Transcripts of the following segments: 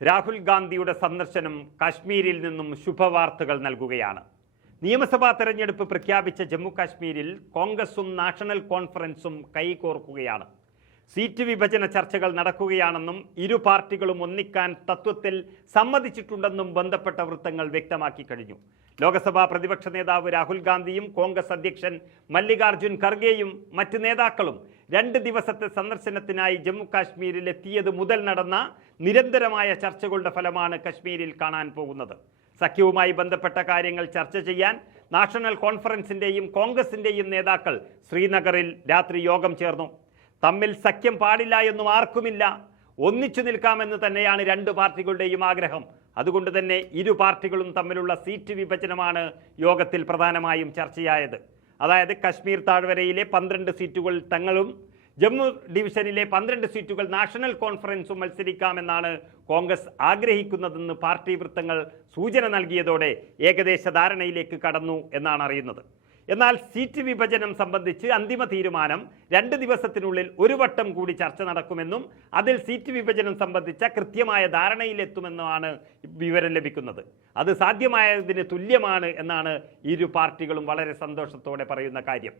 രാഹുൽ ഗാന്ധിയുടെ സന്ദർശനം കാശ്മീരിൽ നിന്നും ശുഭവാർത്തകൾ നൽകുകയാണ്. നിയമസഭാ തെരഞ്ഞെടുപ്പ് പ്രഖ്യാപിച്ച ജമ്മു കാശ്മീരിൽ കോൺഗ്രസും നാഷണൽ കോൺഫറൻസും കൈകോർക്കുകയാണ്. സീറ്റ് വിഭജന ചർച്ചകൾ നടക്കുകയാണെന്നും ഇരു പാർട്ടികളും ഒന്നിക്കാൻ തത്വത്തിൽ സമ്മതിച്ചിട്ടുണ്ടെന്നും ബന്ധപ്പെട്ട വൃത്തങ്ങൾ വ്യക്തമാക്കി കഴിഞ്ഞു. ലോക്സഭാ പ്രതിപക്ഷ നേതാവ് രാഹുൽ ഗാന്ധിയും കോൺഗ്രസ് അധ്യക്ഷൻ മല്ലികാർജുൻ ഖർഗെയും മറ്റ് നേതാക്കളും 2 ദിവസത്തെ സന്ദർശനത്തിനായി ജമ്മു കാശ്മീരിൽ എത്തിയത് മുതൽ നടന്ന നിരന്തരമായ ചർച്ചകളുടെ ഫലമാണ് കശ്മീരിൽ കാണാൻ പോകുന്നത്. സഖ്യവുമായി ബന്ധപ്പെട്ട കാര്യങ്ങൾ ചർച്ച ചെയ്യാൻ നാഷണൽ കോൺഫറൻസിന്റെയും കോൺഗ്രസിന്റെയും നേതാക്കൾ ശ്രീനഗറിൽ രാത്രി യോഗം ചേർന്നു. തമ്മിൽ സഖ്യം പാടില്ല എന്നും ആർക്കുമില്ല, ഒന്നിച്ചു നിൽക്കാമെന്ന് തന്നെയാണ് 2 പാർട്ടികളുടെയും ആഗ്രഹം. അതുകൊണ്ട് തന്നെ ഇരു പാർട്ടികളും തമ്മിലുള്ള സീറ്റ് വിഭജനമാണ് യോഗത്തിൽ പ്രധാനമായും ചർച്ചയായത്. അതായത് കശ്മീർ താഴ്വരയിലെ 12 സീറ്റുകൾ തങ്ങളും ജമ്മു ഡിവിഷനിലെ 12 സീറ്റുകൾ നാഷണൽ കോൺഫറൻസും മത്സരിക്കാമെന്നാണ് കോൺഗ്രസ് ആഗ്രഹിക്കുന്നതെന്ന് പാർട്ടി വൃത്തങ്ങൾ സൂചന നൽകിയതോടെ ഏകദേശ ധാരണയിലേക്ക് കടന്നു എന്നാണ് അറിയുന്നത്. എന്നാൽ സീറ്റ് വിഭജനം സംബന്ധിച്ച് അന്തിമ തീരുമാനം 2 ദിവസത്തിനുള്ളിൽ ഒരു വട്ടം കൂടി ചർച്ച നടക്കുമെന്നും അതിൽ സീറ്റ് വിഭജനം സംബന്ധിച്ച കൃത്യമായ ധാരണയിലെത്തുമെന്നുമാണ് വിവരം ലഭിക്കുന്നത്. അത് സാധ്യമായതിന് തുല്യമാണ് എന്നാണ് ഇരു പാർട്ടികളും വളരെ സന്തോഷത്തോടെ പറയുന്ന കാര്യം.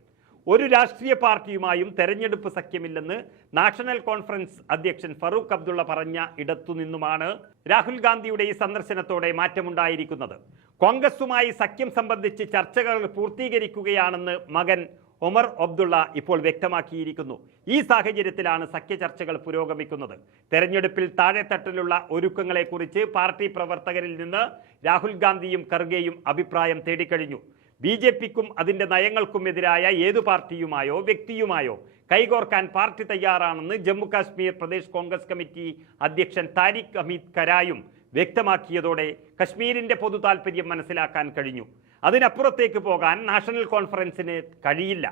ഒരു രാഷ്ട്രീയ പാർട്ടിയുമായും തെരഞ്ഞെടുപ്പ് സഖ്യമില്ലെന്ന് നാഷണൽ കോൺഫറൻസ് അധ്യക്ഷൻ ഫറൂഖ് അബ്ദുള്ള പറഞ്ഞ ഇടത്തുനിന്നുമാണ് രാഹുൽ ഗാന്ധിയുടെ ഈ സന്ദർശനത്തോടെ മാറ്റമുണ്ടായിരിക്കുന്നത്. കോൺഗ്രസുമായി സഖ്യം സംബന്ധിച്ച് ചർച്ചകൾ പൂർത്തീകരിക്കുകയാണെന്ന് മകൻ ഒമർ അബ്ദുള്ള ഇപ്പോൾ വ്യക്തമാക്കിയിരിക്കുന്നു. ഈ സാഹചര്യത്തിലാണ് സഖ്യ ചർച്ചകൾ പുരോഗമിക്കുന്നത്. തെരഞ്ഞെടുപ്പിൽ താഴെത്തട്ടിലുള്ള ഒരുക്കങ്ങളെക്കുറിച്ച് പാർട്ടി പ്രവർത്തകരിൽ നിന്ന് രാഹുൽ ഗാന്ധിയും ഖർഗെയും അഭിപ്രായം തേടിക്കഴിഞ്ഞു. BJPക്കും അതിൻ്റെ നയങ്ങൾക്കുമെതിരായ ഏതു പാർട്ടിയുമായോ വ്യക്തിയുമായോ കൈകോർക്കാൻ പാർട്ടി തയ്യാറാണെന്ന് ജമ്മു കാശ്മീർ പ്രദേശ് കോൺഗ്രസ് കമ്മിറ്റി അധ്യക്ഷൻ താരിഖ് അമീദ് കരായും വ്യക്തമാക്കിയതോടെ കശ്മീരിൻ്റെ പൊതു താൽപ്പര്യം മനസ്സിലാക്കാൻ കഴിഞ്ഞു. അതിനപ്പുറത്തേക്ക് പോകാൻ നാഷണൽ കോൺഫറൻസിന് കഴിയില്ല.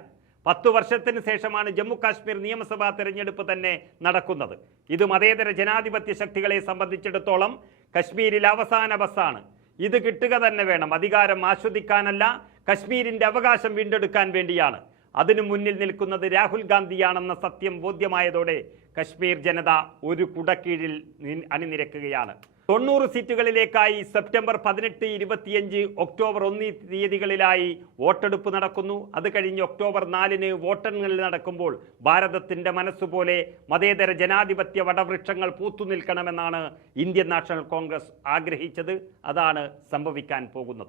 10 വർഷത്തിന് ശേഷമാണ് ജമ്മു കാശ്മീർ നിയമസഭാ തെരഞ്ഞെടുപ്പ് തന്നെ നടക്കുന്നത്. ഇത് മതേതര ജനാധിപത്യ ശക്തികളെ സംബന്ധിച്ചിടത്തോളം കശ്മീരിൽ അവസാന ബസ്സാണ്. ഇത് കിട്ടുക തന്നെ വേണം. അധികാരം ആസ്വദിക്കാനല്ല, കശ്മീരിൻ്റെ അവകാശം വീണ്ടെടുക്കാൻ വേണ്ടിയാണ്. അതിനു മുന്നിൽ നിൽക്കുന്നത് രാഹുൽ ഗാന്ധിയാണെന്ന സത്യം ബോധ്യമായതോടെ കശ്മീർ ജനത ഒരു കുടക്കീഴിൽ അണിനിരക്കുകയാണ്. 90 സീറ്റുകളിലേക്കായി സെപ്റ്റംബർ 18, 25, ഒക്ടോബർ 1 തീയതികളിലായി വോട്ടെടുപ്പ് നടക്കുന്നു. അത് കഴിഞ്ഞ് ഒക്ടോബർ 4 വോട്ടെണ്ണൽ നടക്കുമ്പോൾ ഭാരതത്തിൻ്റെ മനസ്സുപോലെ മതേതര ജനാധിപത്യ വടവൃക്ഷങ്ങൾ പൂത്തുനിൽക്കണമെന്നാണ് ഇന്ത്യൻ നാഷണൽ കോൺഗ്രസ് ആഗ്രഹിച്ചത്. അതാണ് സംഭവിക്കാൻ പോകുന്നത്.